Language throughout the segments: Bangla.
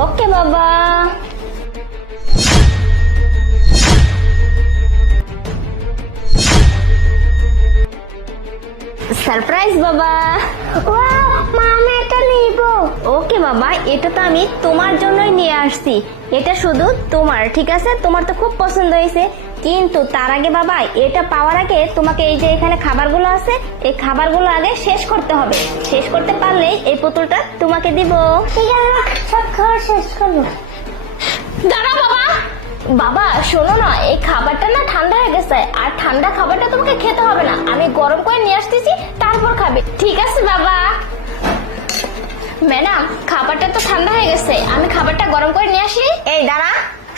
ওকে বাবা। সারপ্রাইজ বাবা। ওয়াও মা, আমি এটা নিব। ওকে বাবা, এটা তো আমি তোমার জন্যই নিয়ে আসছি। এটা শুধু তোমার, ঠিক আছে? তোমার তো খুব পছন্দ হয়েছে, কিন্তু তার আগে বাবা, এটা পাওয়ার আগে তোমাকে এই যে এখানে খাবারগুলো আছে, এই খাবারগুলো আগে শেষ করতে হবে। শেষ করতে পারলেই এই পুতুলটা তোমাকে দিব। ঠিক আছে, সব খাওয়া শেষ করবো। দাঁড়া বাবা। বাবা শোনো না, এই খাবারটা না ঠান্ডা হয়ে গেছে, আর ঠান্ডা খাবারটা তোমাকে খেতে হবে না, আমি গরম করে নিয়ে আসতেছি, তারপর খাবে। ঠিক আছে বাবা। ম্যাডাম, খাবারটা তো ঠান্ডা হয়ে গেছে, আমি খাবারটা গরম করে নিয়ে আসি। এই দাঁড়া,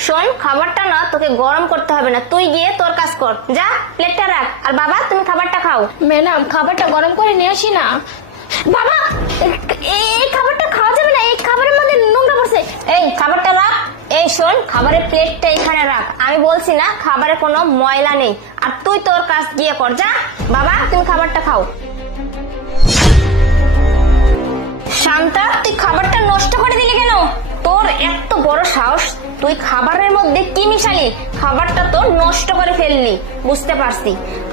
শোন, খাবারটা না তোকে গরম করতে হবে না, তুই গিয়ে তোর কাজ কর, যা প্লেটটা রাখ। আর বাবা, তুমি খাবারটা খাও। ম্যাডাম, খাবারটা গরম করে নিয়ে আসি না। বাবা, এই খাবারটা খাওয়া যাবে না, এই খাবারের মধ্যে নোংরা পড়ছে। এই খাবারটা রাখ। এই শোন, খাবারের প্লেটটা এখানে রাখ, আমি বলছি না খাবারে কোনো ময়লা নেই। আর তুই তোর কাজ গিয়ে কর, যা। বাবা, তুমি খাবারটা খাও। শান্তা, তুই খাবারটা নষ্ট করে দিলি কেন? তোর এত বড় সাহস, তুই খাবারের মধ্যে কি মিশালি? খাবারটা তো নষ্ট করে ফেললি। বুঝতে পারছি,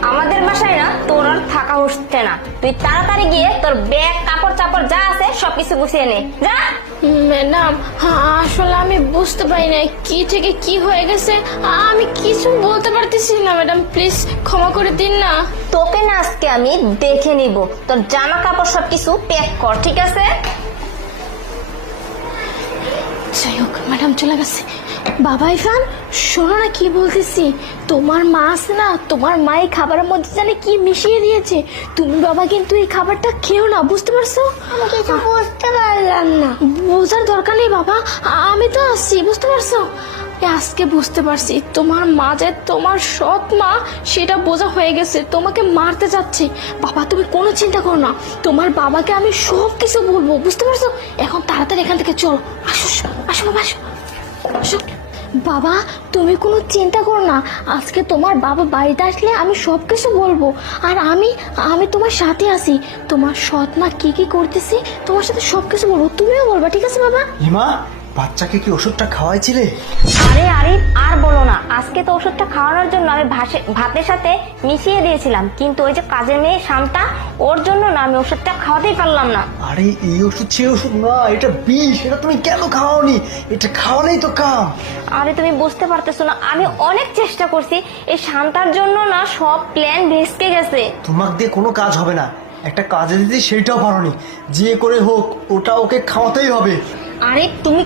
আমাদের বাসায় না তোর আর থাকা হচ্ছে না। তুই তাড়াতাড়ি গিয়ে তোর ব্যাগ, কাপড় চাপড় যা আছে সবকিছু গুছিয়ে নে, যা। ম্যাডাম, আসলে আমি বুঝতে পারি না কি থেকে কি হয়ে গেছে, আমি কিছু বলতে পারতেছি না। ম্যাডাম প্লিজ ক্ষমা করে দিন না। তোকে না আজকে আমি দেখে নিব। তোর জামা কাপড় সবকিছু প্যাক কর, ঠিক আছে? যাই হোক, ম্যাডাম চলে গেছে। বাবা ইরফান, শোনো না কি বলতেছি। তোমার মা আছে না, তোমার মা এই খাবারের মধ্যে জানে কি মিশিয়ে দিয়েছে। তুমি বাবা কিন্তু এই খাবারটা খেও না, বুঝতে পারছো? আমি কিছু বুঝতে পারলাম না। বোঝার দরকার নেই বাবা, আমি তো আসছি, বুঝতে পারছো? আজকে বুঝতে পারছি তোমার মা যে তোমার সৎ মা, সেটা বোঝা হয়ে গেছে, তোমাকে মারতে যাচ্ছে। বাবা তুমি কোনো চিন্তা করো না, তোমার বাবাকে আমি সব কিছু বলবো, বুঝতে পারছো? এখন তাড়াতাড়ি এখান থেকে চলো। আসো আসো বাবা, আসো আসো। বাবা তুমি কোনো চিন্তা করো না, আজকে তোমার বাবা বাড়িতে আসলে আমি সব কিছু বলবো। আর আমি তোমার সাথে আছি, তোমার সৎ মা কি কি করতেছি তোমার সাথে সবকিছু বলবো, তুমিও বলবা, ঠিক আছে বাবা? হিমা, বাচ্চাকে কি ওষুধটা খাওয়াইছিলে? আরে আরে, আর বলো না, আজকে তো ওষুধটা খাওয়ানোর জন্য আমি ভাতের সাথে মিশিয়ে দিয়েছিলাম, কিন্তু ওই যে কাজের মেয়ে শান্তা, ওর জন্য না আমি ওষুধটা খাওয়াতেই পারলাম না। আরে এই ওষুধ সে ওষুধ না, এটা বিষ। এটা তুমি কেন খাওয়াওনি? এটা খাওয়ালেই তো কাম। আরে তুমি বুঝতে পারতেছো না, আমি অনেক চেষ্টা করছি, এই শান্তার জন্য না সব প্ল্যান ভেস্তে গেছে। তোমাকে দিয়ে কোনো কাজ হবে না। একটা কাজে দিতে সেইটাও পারোনি, যে করে হোক ওটা ওকে খাওয়াতেই হবে। আরে তুমি